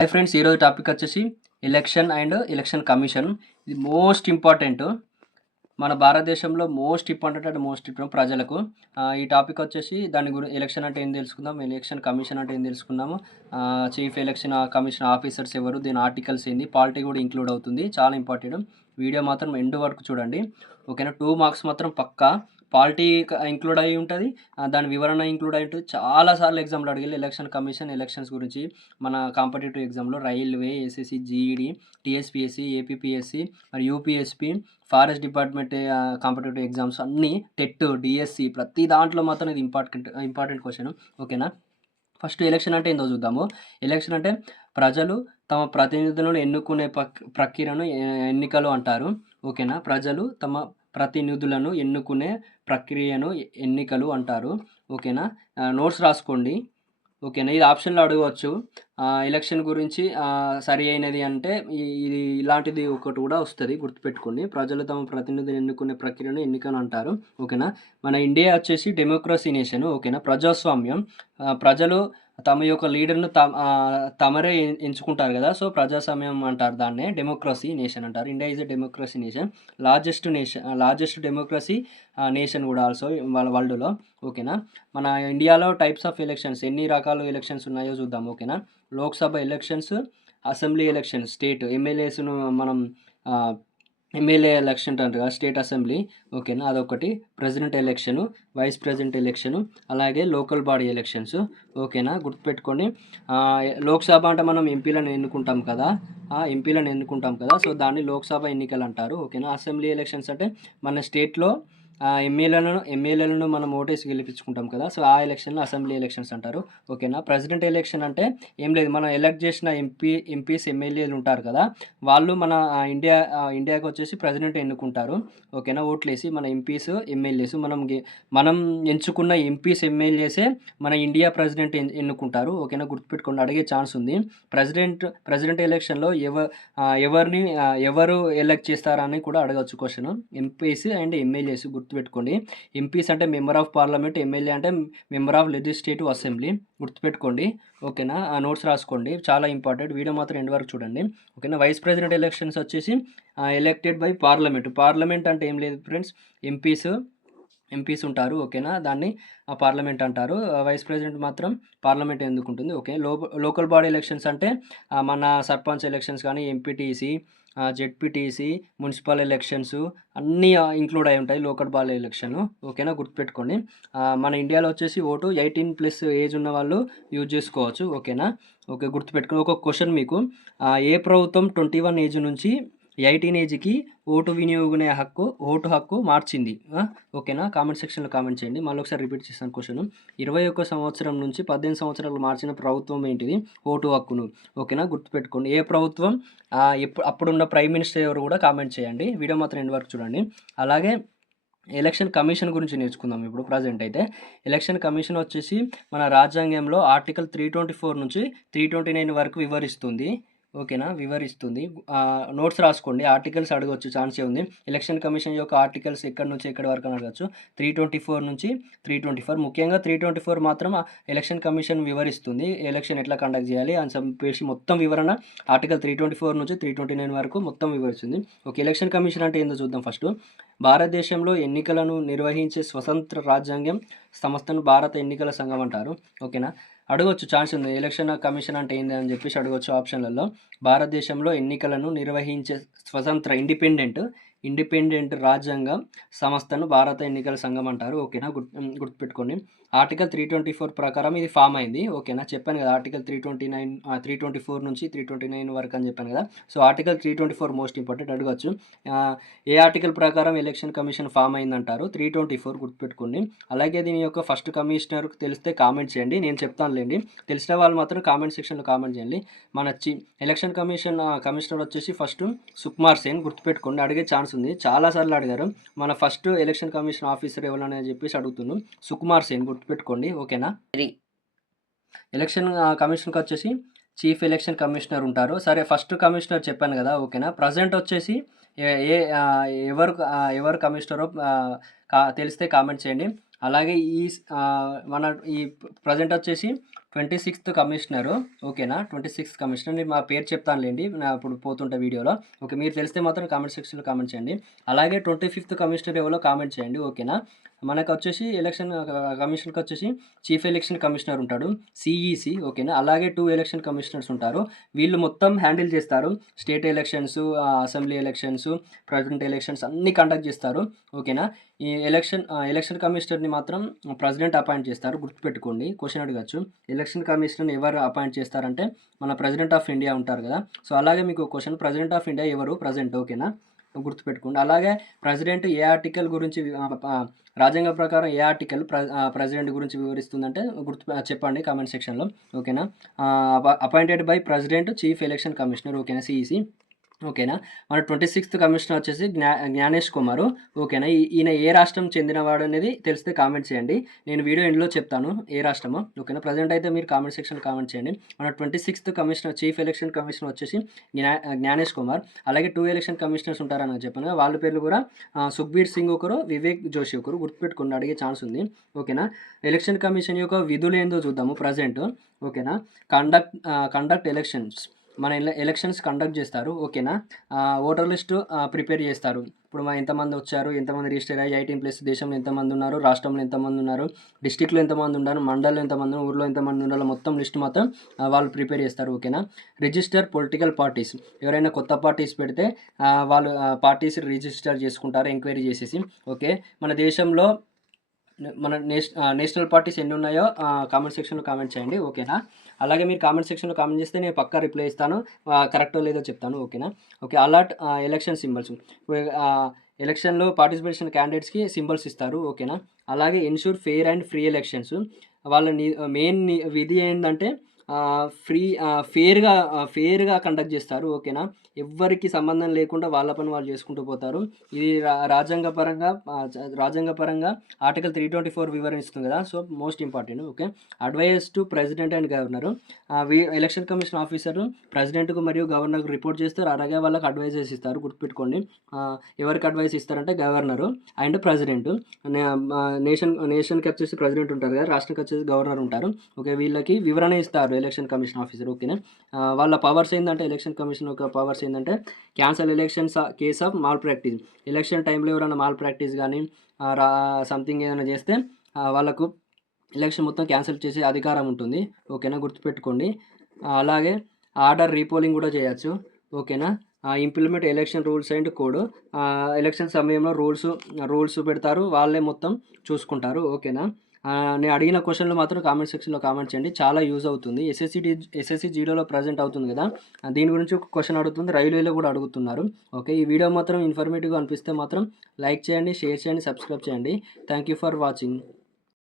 Hi friends, ఈరోజు topic వచ్చేసి election and election commission. ఇది మోస్ట్ ఇంపార్టెంట్. మన భారతదేశంలో మోస్ట్ ఇంపార్టెంట్ ప్రజలకు. ఈ టాపిక్ వచ్చేసి దాని ఎలక్షన్ అంటే ఏం తెలుసుకుందాం, ఎలక్షన్ కమిషన్ అంటే ఏం తెలుసుకుందాము, చీఫ్ ఎలక్షన్ కమిషన్ ఆఫీసర్స్ ఎవరు, దీని ఆర్టికల్స్ ఏంది, పాలిటీ కూడా ఇంక్లూడ్ అవుతుంది. చాలా ఇంపార్టెంట్. వీడియో మాత్రం ఎండ్ వరకు చూడండి, ఓకేనా. 2 మార్క్స్ మాత్రం పక్కా. పాలిటీ ఇంక్లూడ్ అయి ఉంటుంది, దాని వివరణ ఇంక్లూడ్ అయి ఉంటుంది. చాలాసార్లు ఎగ్జామ్లో అడిగి ఎలక్షన్ కమిషన్ ఎలక్షన్స్ గురించి మన కాంపిటేటివ్ ఎగ్జామ్లో railway, SSC, GED, TSPSC, APPSC, మరి UPSP, forest department competitive exams అన్నీ, టెట్, డిఎస్సి, ప్రతి దాంట్లో మాత్రం ఇది ఇంపార్టెంట్ క్వశ్చన్, ఓకేనా. ఫస్ట్ ఎలక్షన్ అంటే ఏందో చూద్దాము. ఎలక్షన్ అంటే ప్రజలు తమ ప్రతినిధులను ఎన్నుకునే ప్రక్రియను ఎన్నికలు అంటారు, ఓకేనా. ప్రజలు తమ ప్రతినిధులను ఎన్నుకునే ప్రక్రియను ఎన్నికలు అంటారు, ఓకేనా. నోట్స్ రాసుకోండి, ఓకేనా. ఇది ఆప్షన్లో అడగవచ్చు. ఎలక్షన్ గురించి సరి అయినది అంటే ఇది ఇలాంటిది ఒకటి కూడా వస్తుంది, గుర్తుపెట్టుకోండి. ప్రజలు తమ ప్రతినిధులు ఎన్నుకునే ప్రక్రియను ఎన్నికలు అంటారు, ఓకేనా. మన ఇండియా వచ్చేసి డెమోక్రసీ నేషన్, ఓకేనా, ప్రజాస్వామ్యం. ప్రజలు తమ యొక్క లీడర్ను తమరే ఎంచుకుంటారు కదా, సో ప్రజాస్వామ్యం అంటారు, దాన్నే డెమోక్రసీ నేషన్ అంటారు. India is a democracy nation, largest democracy nation కూడా ఆల్సో వాళ్ళ వరల్డ్లో, ఓకేనా. మన ఇండియాలో టైప్స్ ఆఫ్ ఎలక్షన్స్, ఎన్ని రకాల ఎలక్షన్స్ ఉన్నాయో చూద్దాం, ఓకేనా. Lok Sabha elections, assembly elections, state ఎమ్మెల్యేస్ను మనం ఎమ్మెల్యే ఎలక్షన్ అంటారు కదా, స్టేట్ అసెంబ్లీ, ఓకేనా, అదొకటి. President election, vice president election, అలాగే లోకల్ బాడీ ఎలక్షన్స్, ఓకేనా, గుర్తుపెట్టుకోండి. లోక్సభ అంటే మనం ఎంపీలను ఎన్నుకుంటాం కదా, సో దాన్ని లోక్సభ ఎన్నికలు అంటారు, ఓకేనా. అసెంబ్లీ ఎలక్షన్స్ అంటే మన స్టేట్లో ఎమ్మెల్యేలను మనం ఓటేసి గెలిపించుకుంటాం కదా, సో ఆ ఎలక్షన్లో అసెంబ్లీ ఎలక్షన్స్ అంటారు, ఓకేనా. ప్రెసిడెంట్ ఎలక్షన్ అంటే ఏం లేదు, మనం ఎలక్ట్ చేసిన ఎంపీస్ ఎమ్మెల్యేలు ఉంటారు కదా, వాళ్ళు మన ఇండియాకి వచ్చేసి ప్రెసిడెంట్ ఎన్నుకుంటారు, ఓకేనా. ఓట్లేసి మన ఎంపీస్ ఎమ్మెల్యేస్ మనం ఎంచుకున్న ఎంపీస్ ఎమ్మెల్యేసే మన ఇండియా ప్రెసిడెంట్ ఎన్నుకుంటారు, ఓకేనా. గుర్తుపెట్టుకోండి, అడిగే ఛాన్స్ ఉంది. ప్రెసిడెంట్ ఎలక్షన్లో ఎవరు ఎలక్ట్ చేస్తారని కూడా అడగచ్చు క్వశ్చన్. ఎంపీస్ అండ్ ఎమ్మెల్యేస్ గుర్తుపెట్టుకోండి. ఎంపీస్ అంటే మెంబర్ ఆఫ్ పార్లమెంట్, ఎమ్మెల్యే అంటే మెంబర్ ఆఫ్ లెజిస్లేటివ్ అసెంబ్లీ, గుర్తుపెట్టుకోండి, ఓకేనా. ఆ నోట్స్ రాసుకోండి, చాలా ఇంపార్టెంట్. వీడియో మాత్రం ఎండ్ వరకు చూడండి, ఓకేనా. వైస్ ప్రెసిడెంట్ ఎలక్షన్స్ వచ్చేసి ఎలక్టెడ్ బై పార్లమెంట్ అంటే ఏం లేదు ఫ్రెండ్స్, ఎంపీస్ ఉంటారు, ఓకేనా, దాన్ని పార్లమెంట్ అంటారు. వైస్ ప్రెసిడెంట్ మాత్రం పార్లమెంట్ ఎందుకు ఉంటుంది, ఓకే. లోకల్ బాడీ ఎలక్షన్స్ అంటే మన సర్పంచ్ ఎలక్షన్స్ కానీ, ఎంపీటీసీ, జెడ్పీటీసీ, మున్సిపల్ ఎలక్షన్స్ అన్నీ ఇంక్లూడ్ అయి ఉంటాయి లోకల్ బాడీ ఎలక్షన్, ఓకేనా. గుర్తుపెట్టుకోండి. మన ఇండియాలో వచ్చేసి ఓటు 18+ ఏజ్ ఉన్న వాళ్ళు యూజ్ చేసుకోవచ్చు, ఓకేనా. ఓకే, గుర్తుపెట్టుకోండి. ఒక క్వశ్చన్ మీకు, ఏ ప్రభుత్వం 21 ఏజ్ నుంచి 18 ఏజ్కి ఓటు ఓటు హక్కు మార్చింది, ఓకేనా. కామెంట్ సెక్షన్లో కామెంట్ చేయండి. మళ్ళీ ఒకసారి రిపీట్ చేస్తాను క్వశ్చన్. 21 సంవత్సరం నుంచి 18 సంవత్సరాలు మార్చిన ప్రభుత్వం ఏంటిది, ఓటు హక్కును, ఓకేనా. గుర్తుపెట్టుకోండి. ఏ ప్రభుత్వం, అప్పుడున్న ప్రైమ్ మినిస్టర్ ఎవరు కూడా కామెంట్ చేయండి. వీడియో మాత్రం ఎండ్ వరకు చూడండి. అలాగే ఎలక్షన్ కమిషన్ గురించి నేర్చుకుందాం ఇప్పుడు. ప్రజెంట్ అయితే ఎలక్షన్ కమిషన్ వచ్చేసి మన రాజ్యాంగంలో ఆర్టికల్ 324 నుంచి 329 వరకు వివరిస్తుంది, ఓకేనా, వివరిస్తుంది. నోట్స్ రాసుకోండి, ఆర్టికల్స్ అడగవచ్చు, ఛాన్సే ఉంది. ఎలక్షన్ కమిషన్ యొక్క ఆర్టికల్స్ ఎక్కడి నుంచి ఎక్కడి వరకు అని అడగచ్చు. 324 నుంచి 324, ముఖ్యంగా 324 మాత్రం ఎలక్షన్ కమిషన్ వివరిస్తుంది, ఎలక్షన్ ఎట్లా కండక్ట్ చేయాలి అని చెప్పేసి మొత్తం వివరణ ఆర్టికల్ 324 నుంచి 329 వరకు మొత్తం వివరిస్తుంది, ఓకే. ఎలక్షన్ కమిషన్ అంటే ఏందో చూద్దాం ఫస్ట్. భారతదేశంలో ఎన్నికలను నిర్వహించే స్వతంత్ర రాజ్యాంగం సంస్థను భారత ఎన్నికల సంఘం అంటారు, ఓకేనా. అడగవచ్చు, ఛాన్స్ ఉంది. ఎలక్షన్ కమిషన్ అంటే ఏంది అని చెప్పేసి అడగవచ్చు ఆప్షన్లలో. భారతదేశంలో ఎన్నికలను నిర్వహించే స్వతంత్ర ఇండిపెండెంట్ రాజ్యాంగ సంస్థను భారత ఎన్నికల సంఘం అంటారు, ఓకేనా. గుర్తుపెట్టుకోండి. ఆర్టికల్ 324 ప్రకారం ఇది ఫామ్ అయింది, ఓకేనా. చెప్పాను కదా, ఆర్టికల్ 324 నుంచి 329 వరకు అని చెప్పాను కదా, సో ఆర్టికల్ 324 మోస్ట్ ఇంపార్టెంట్, అడగచ్చు. ఏ ఆర్టికల్ ప్రకారం ఎలక్షన్ కమిషన్ ఫామ్ అయిందంటారు, 324, గుర్తుపెట్టుకోండి. అలాగే దీని యొక్క ఫస్ట్ కమిషనర్కి తెలిస్తే కామెంట్ చేయండి, నేను చెప్తానులేండి. తెలిసిన వాళ్ళు మాత్రం కామెంట్ సెక్షన్లో కామెంట్ చేయండి. మన ఎలక్షన్ కమిషనర్ వచ్చేసి ఫస్ట్ సుకుమార్ సేన్, గుర్తుపెట్టుకోండి, అడిగే ఛాన్స్ ఉంది, చాలాసార్లు అడిగారు. మన ఫస్ట్ ఎలక్షన్ కమిషన్ ఆఫీసర్ ఎవరని చెప్పేసి అడుగుతున్నాం, సుకుమార్ సేన్, గుర్తుపెట్టుకోండి, ఓకేనా. ఎలక్షన్ కమిషన్కి వచ్చేసి చీఫ్ ఎలక్షన్ కమిషనర్ ఉంటారు. సరే, ఫస్ట్ కమిషనర్ చెప్పాను కదా, ఓకేనా. ప్రజెంట్ వచ్చేసి ఎవరు కమిషనరో తెలిస్తే కామెంట్ చేయండి. అలాగే మన ఈ ప్రజెంట్ వచ్చేసి 26th కమిషనరు ఓకేనా. 26th కమిషనర్ నేను మా పేరు చెప్తానులేండి ఇప్పుడు పోతుంటే వీడియోలో. ఓకే, మీరు తెలిస్తే మాత్రం కామెంట్ సెక్షన్లో కామెంట్ చేయండి. అలాగే 25th కమిషనర్ ఎవరో కామెంట్ చేయండి ఓకేనా. మనకు వచ్చేసి ఎలక్షన్ కమిషన్కి వచ్చేసి చీఫ్ ఎలక్షన్ కమిషనర్ ఉంటాడు సిఈసి ఓకేనా. అలాగే 2 ఎలక్షన్ కమిషనర్స్ ఉంటారు. వీళ్ళు మొత్తం హ్యాండిల్ చేస్తారు. State elections, assembly elections, president elections అన్నీ కండక్ట్ చేస్తారు ఓకేనా. ఈ ఎలక్షన్ కమిషనర్ని మాత్రం ప్రెసిడెంట్ అపాయింట్ చేస్తారు, గుర్తుపెట్టుకోండి. క్వశ్చన్ అడగచ్చు, ఎలక్షన్ కమిషనర్ని ఎవరు అపాయింట్ చేస్తారంటే మన ప్రెసిడెంట్ ఆఫ్ ఇండియా ఉంటారు కదా. సో అలాగే మీకు క్వశ్చన్, ప్రెసిడెంట్ ఆఫ్ ఇండియా ఎవరు ప్రజెంట్ ఓకేనా, గుర్తుపెట్టుకోండి. అలాగే ప్రెసిడెంట్ ఏ ఆర్టికల్ గురించి రాజ్యాంగ ప్రకారం ఏ ఆర్టికల్ ప్రెసిడెంట్ గురించి వివరిస్తుందంటే చెప్పండి కామెంట్ సెక్షన్లో ఓకేనా. Appointed by president chief election commissioner ఓకేనా, సిఈసి ఓకేనా. మన 26th కమిషనర్ వచ్చేసి జ్ఞానేష్ కుమార్ ఓకేనా. ఈయన ఏ రాష్ట్రం చెందినవాడు అనేది తెలిస్తే కామెంట్ చేయండి, నేను వీడియో ఎండ్లో చెప్తాను ఏ రాష్ట్రమో ఓకేనా. ప్రజెంట్ అయితే మీరు కామెంట్ సెక్షన్లో కామెంట్ చేయండి. మన 26th commissioner chief election commissioner వచ్చేసి జ్ఞానేష్ కుమార్. అలాగే 2 ఎలక్షన్ కమిషనర్స్ ఉంటారని చెప్పాను, వాళ్ళ పేర్లు కూడా సుఖ్బీర్ సింగ్ ఒకరు, వివేక్ జోషి ఒకరు, గుర్తుపెట్టుకుని అడిగే ఛాన్స్ ఉంది ఓకేనా. ఎలక్షన్ కమిషన్ యొక్క విధులు ఏందో చూద్దాము ప్రజెంట్ ఓకేనా. కండక్ట్ ఎలక్షన్స్, మన ఎలక్షన్స్ కండక్ట్ చేస్తారు ఓకేనా. ఓటర్ లిస్టు ప్రిపేర్ చేస్తారు. ఇప్పుడు ఎంతమంది వచ్చారు, ఎంతమంది రిజిస్టర్ అయ్యి 18+ దేశంలో ఎంతమంది ఉన్నారు, రాష్ట్రంలో ఎంతమంది ఉన్నారు, డిస్టిక్లో ఎంతమంది ఉన్నారు, మండలంలో ఎంతమంది, ఊర్లో ఎంతమంది ఉండాలో మొత్తం లిస్ట్ మాత్రం వాళ్ళు ప్రిపేర్ చేస్తారు ఓకేనా. రిజిస్టర్ పొలిటికల్ పార్టీస్, ఎవరైనా కొత్త పార్టీస్ పెడితే వాళ్ళు పార్టీస్ రిజిస్టర్ చేసుకుంటారు ఎంక్వైరీ చేసేసి ఓకే. మన దేశంలో మన నేషనల్ పార్టీస్ ఎన్ని ఉన్నాయో కామెంట్ సెక్షన్లో కామెంట్ చేయండి ఓకేనా. అలాగే మీరు కామెంట్ సెక్షన్లో కామెంట్ చేస్తే నేను పక్కా రిప్లై ఇస్తాను, కరెక్టో లేదో చెప్తాను ఓకేనా. ఓకే, అలాట్ ఎలక్షన్ సింబల్స్, ఎలక్షన్లో పార్టిసిపేషన్ క్యాండిడేట్స్కి సింబల్స్ ఇస్తారు ఓకేనా. అలాగే ensure fair and free elections, వాళ్ళ మెయిన్ విధి ఏంటంటే ఫెయిర్గా కండక్ట్ చేస్తారు ఓకేనా. ఎవ్వరికి సంబంధం లేకుండా వాళ్ళ పని వాళ్ళు చేసుకుంటూ పోతారు. ఇది రాజ్యాంగపరంగా ఆర్టికల్ 324 వివరిస్తుంది కదా, so most important okay. Advice to president and governor, election commission officer ప్రెసిడెంట్కు మరియు గవర్నర్కు రిపోర్ట్ చేస్తారు, అలాగే వాళ్ళకి అడ్వైజెస్ ఇస్తారు, గుర్తుపెట్టుకోండి. ఎవరికి అడ్వైస్ ఇస్తారంటే గవర్నరు అండ్ ప్రెసిడెంట్. నేషన్కి వచ్చేసి ప్రెసిడెంట్ ఉంటారు కదా, రాష్ట్రానికి వచ్చేసి గవర్నర్ ఉంటారు ఓకే. వీళ్ళకి వివరణ ఇస్తారు ఎలక్షన్ కమిషన్ ఆఫీసర్ ఓకేనా. వాళ్ళ పవర్స్ ఏంటంటే ఎలక్షన్ కమిషన్ యొక్క పవర్స్ ఏంటంటే cancel elections case of mall practice, election టైంలో ఎవరైనా మాల్ ప్రాక్టీస్ కానీ సంథింగ్ ఏదైనా చేస్తే వాళ్ళకు ఎలక్షన్ మొత్తం క్యాన్సిల్ చేసే అధికారం ఉంటుంది ఓకేనా, గుర్తుపెట్టుకోండి. అలాగే ఆర్డర్ రీపోలింగ్ కూడా చేయొచ్చు ఓకేనా. Implement election rules and code, election సమయంలో రూల్స్ పెడతారు, వాళ్ళే మొత్తం చూసుకుంటారు ఓకేనా. నేను అడిగిన క్వశ్చన్లు మాత్రం కామెంట్ సెక్షన్లో కామెంట్ చేయండి, చాలా యూజ్ అవుతుంది. ఎస్ఎస్సి జీడీలో ప్రజెంట్ అవుతుంది కదా, దీని గురించి ఒక క్వశ్చన్ అడుగుతుంది, రైల్వేలో కూడా అడుగుతున్నారు ఓకే. ఈ వీడియో మాత్రం ఇన్ఫర్మేటివ్గా అనిపిస్తే మాత్రం లైక్ చేయండి, షేర్ చేయండి, సబ్స్క్రైబ్ చేయండి. Thank you for watching.